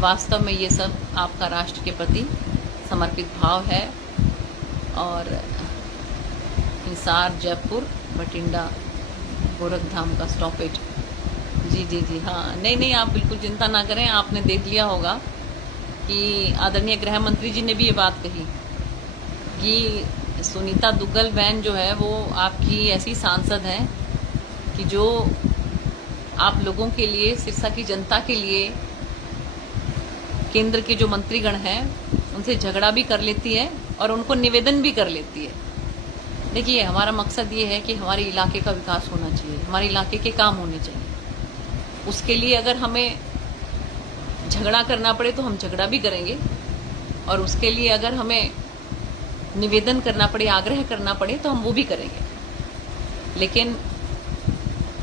वास्तव में ये सब आपका राष्ट्र के प्रति समर्पित भाव है। और हिसार, जयपुर, बठिंडा, गोरखधाम का स्टॉपेज। जी जी जी हाँ, नहीं, आप बिल्कुल चिंता ना करें। आपने देख लिया होगा कि आदरणीय गृह मंत्री जी ने भी ये बात कही कि सुनीता दुग्गल बहन जो है वो आपकी ऐसी सांसद हैं कि जो आप लोगों के लिए, सिरसा की जनता के लिए, केंद्र के जो मंत्रीगण हैं उनसे झगड़ा भी कर लेती है और उनको निवेदन भी कर लेती है। देखिए, हमारा मकसद ये है कि हमारे इलाके का विकास होना चाहिए, हमारे इलाके के काम होने चाहिए। उसके लिए अगर हमें झगड़ा करना पड़े तो हम झगड़ा भी करेंगे, और उसके लिए अगर हमें निवेदन करना पड़े, आग्रह करना पड़े तो हम वो भी करेंगे। लेकिन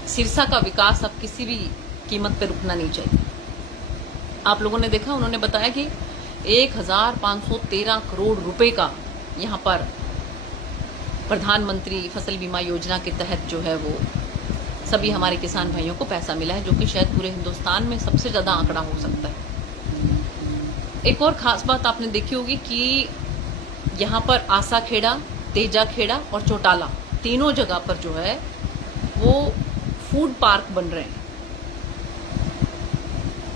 सिरसा का विकास अब किसी भी कीमत पर रुकना नहीं चाहिए। आप लोगों ने देखा, उन्होंने बताया कि 1513 करोड़ रुपए का यहाँ पर प्रधानमंत्री फसल बीमा योजना के तहत जो है वो सभी हमारे किसान भाइयों को पैसा मिला है, जो कि शायद पूरे हिंदुस्तान में सबसे ज़्यादा आंकड़ा हो सकता है। एक और ख़ास बात आपने देखी होगी कि यहाँ पर आसा खेड़ा, तेजा खेड़ा और चौटाला, तीनों जगह पर जो है वो फूड पार्क बन रहे हैं।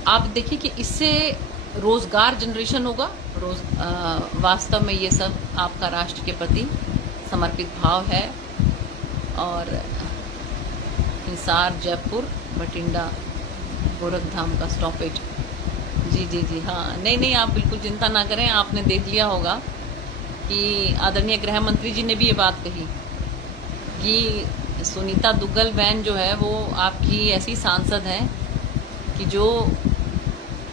आप देखिए कि इससे रोजगार जनरेशन होगा। वास्तव में ये सब आपका राष्ट्र के प्रति समर्पित भाव है। और हिसार, जयपुर, बठिंडा, गोरखधाम का स्टॉपेज। जी जी जी हाँ, नहीं, आप बिल्कुल चिंता ना करें। आपने देख लिया होगा कि आदरणीय गृह मंत्री जी ने भी ये बात कही कि सुनीता दुग्गल बहन जो है वो आपकी ऐसी सांसद हैं कि जो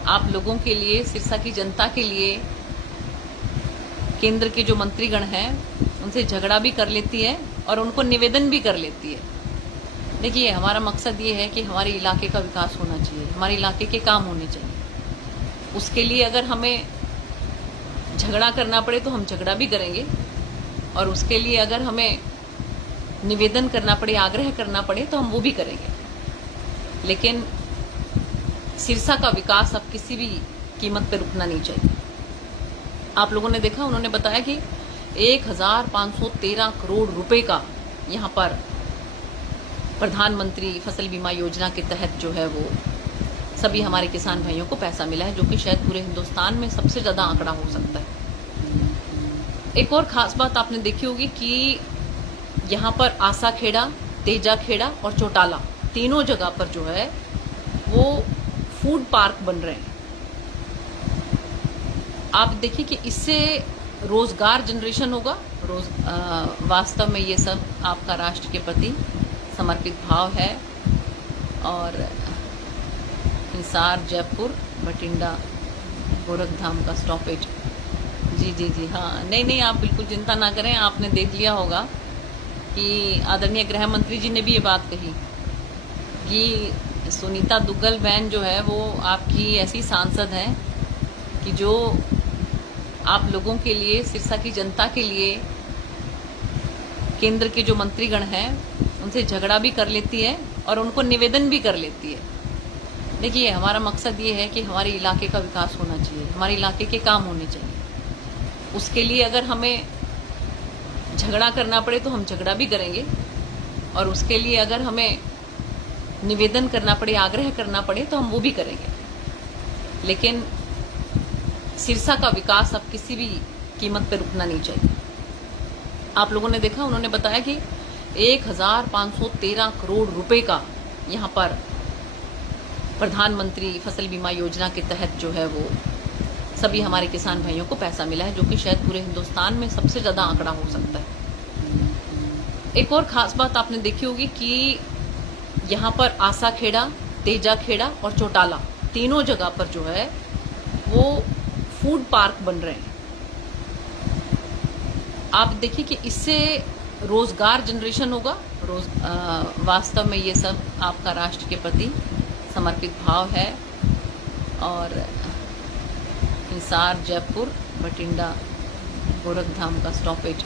आप लोगों के लिए, सिरसा की जनता के लिए, केंद्र के जो मंत्रीगण हैं उनसे झगड़ा भी कर लेती है और उनको निवेदन भी कर लेती है। देखिए, हमारा मकसद ये है कि हमारे इलाके का विकास होना चाहिए, हमारे इलाके के काम होने चाहिए। उसके लिए अगर हमें झगड़ा करना पड़े तो हम झगड़ा भी करेंगे, और उसके लिए अगर हमें निवेदन करना पड़े, आग्रह करना पड़े तो हम वो भी करेंगे। लेकिन सिरसा का विकास अब किसी भी कीमत पर रुकना नहीं चाहिए। आप लोगों ने देखा, उन्होंने बताया कि 1513 करोड़ रुपए का यहाँ पर प्रधानमंत्री फसल बीमा योजना के तहत जो है वो सभी हमारे किसान भाइयों को पैसा मिला है, जो कि शायद पूरे हिंदुस्तान में सबसे ज़्यादा आंकड़ा हो सकता है। एक और ख़ास बात आपने देखी होगी कि यहाँ पर आसा खेड़ा, तेजा खेड़ा और चौटाला, तीनों जगह पर जो है वो फूड पार्क बन रहे हैं। आप देखिए कि इससे रोजगार जनरेशन होगा। वास्तव में ये सब आपका राष्ट्र के प्रति समर्पित भाव है। और हिसार, जयपुर, बठिंडा, गोरखधाम का स्टॉपेज। जी जी जी हाँ, नहीं, आप बिल्कुल चिंता ना करें। आपने देख लिया होगा कि आदरणीय गृह मंत्री जी ने भी ये बात कही कि सुनीता दुग्गल बहन जो है वो आपकी ऐसी सांसद हैं कि जो आप लोगों के लिए, सिरसा की जनता के लिए, केंद्र के जो मंत्रीगण हैं उनसे झगड़ा भी कर लेती है और उनको निवेदन भी कर लेती है। देखिए, हमारा मकसद ये है कि हमारे इलाके का विकास होना चाहिए, हमारे इलाके के काम होने चाहिए। उसके लिए अगर हमें झगड़ा करना पड़े तो हम झगड़ा भी करेंगे, और उसके लिए अगर हमें निवेदन करना पड़े, आग्रह करना पड़े तो हम वो भी करेंगे। लेकिन सिरसा का विकास अब किसी भी कीमत पर रुकना नहीं चाहिए। आप लोगों ने देखा, उन्होंने बताया कि 1513 करोड़ रुपए का यहाँ पर प्रधानमंत्री फसल बीमा योजना के तहत जो है वो सभी हमारे किसान भाइयों को पैसा मिला है, जो कि शायद पूरे हिंदुस्तान में सबसे ज़्यादा आंकड़ा हो सकता है। एक और ख़ास बात आपने देखी होगी कि यहाँ पर आसा खेड़ा, तेजा खेड़ा और चौटाला, तीनों जगह पर जो है वो फूड पार्क बन रहे हैं। आप देखिए कि इससे रोजगार जनरेशन होगा। वास्तव में ये सब आपका राष्ट्र के प्रति समर्पित भाव है। और हिसार, जयपुर, बठिंडा, गोरखधाम का स्टॉपेज।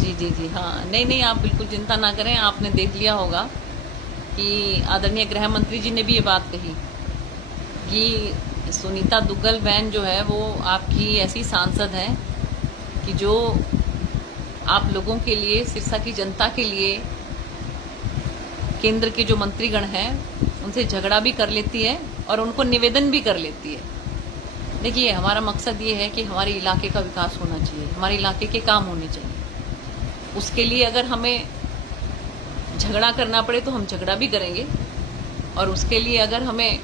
जी जी जी हाँ, नहीं, आप बिल्कुल चिंता ना करें। आपने देख लिया होगा कि आदरणीय गृह मंत्री जी ने भी ये बात कही कि सुनीता दुग्गल बहन जो है वो आपकी ऐसी सांसद हैं कि जो आप लोगों के लिए, सिरसा की जनता के लिए, केंद्र के जो मंत्रीगण हैं उनसे झगड़ा भी कर लेती है और उनको निवेदन भी कर लेती है। देखिए, हमारा मकसद ये है कि हमारे इलाके का विकास होना चाहिए, हमारे इलाके के काम होने चाहिए। उसके लिए अगर हमें झगड़ा करना पड़े तो हम झगड़ा भी करेंगे, और उसके लिए अगर हमें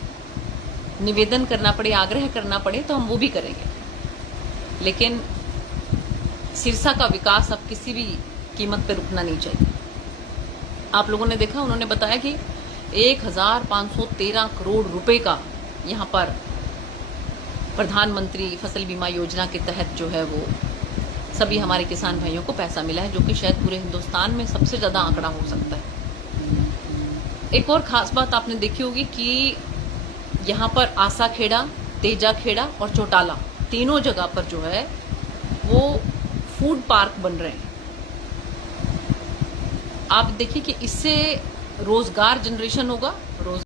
निवेदन करना पड़े, आग्रह करना पड़े तो हम वो भी करेंगे। लेकिन सिरसा का विकास अब किसी भी कीमत पर रुकना नहीं चाहिए। आप लोगों ने देखा, उन्होंने बताया कि 1513 करोड़ रुपए का यहाँ पर प्रधानमंत्री फसल बीमा योजना के तहत जो है वो सभी हमारे किसान भाइयों को पैसा मिला है, जो कि शायद पूरे हिंदुस्तान में सबसे ज़्यादा आंकड़ा हो सकता है। एक और ख़ास बात आपने देखी होगी कि यहाँ पर आसा खेड़ा, तेजा खेड़ा और चौटाला, तीनों जगह पर जो है वो फूड पार्क बन रहे हैं। आप देखिए कि इससे रोजगार जनरेशन होगा,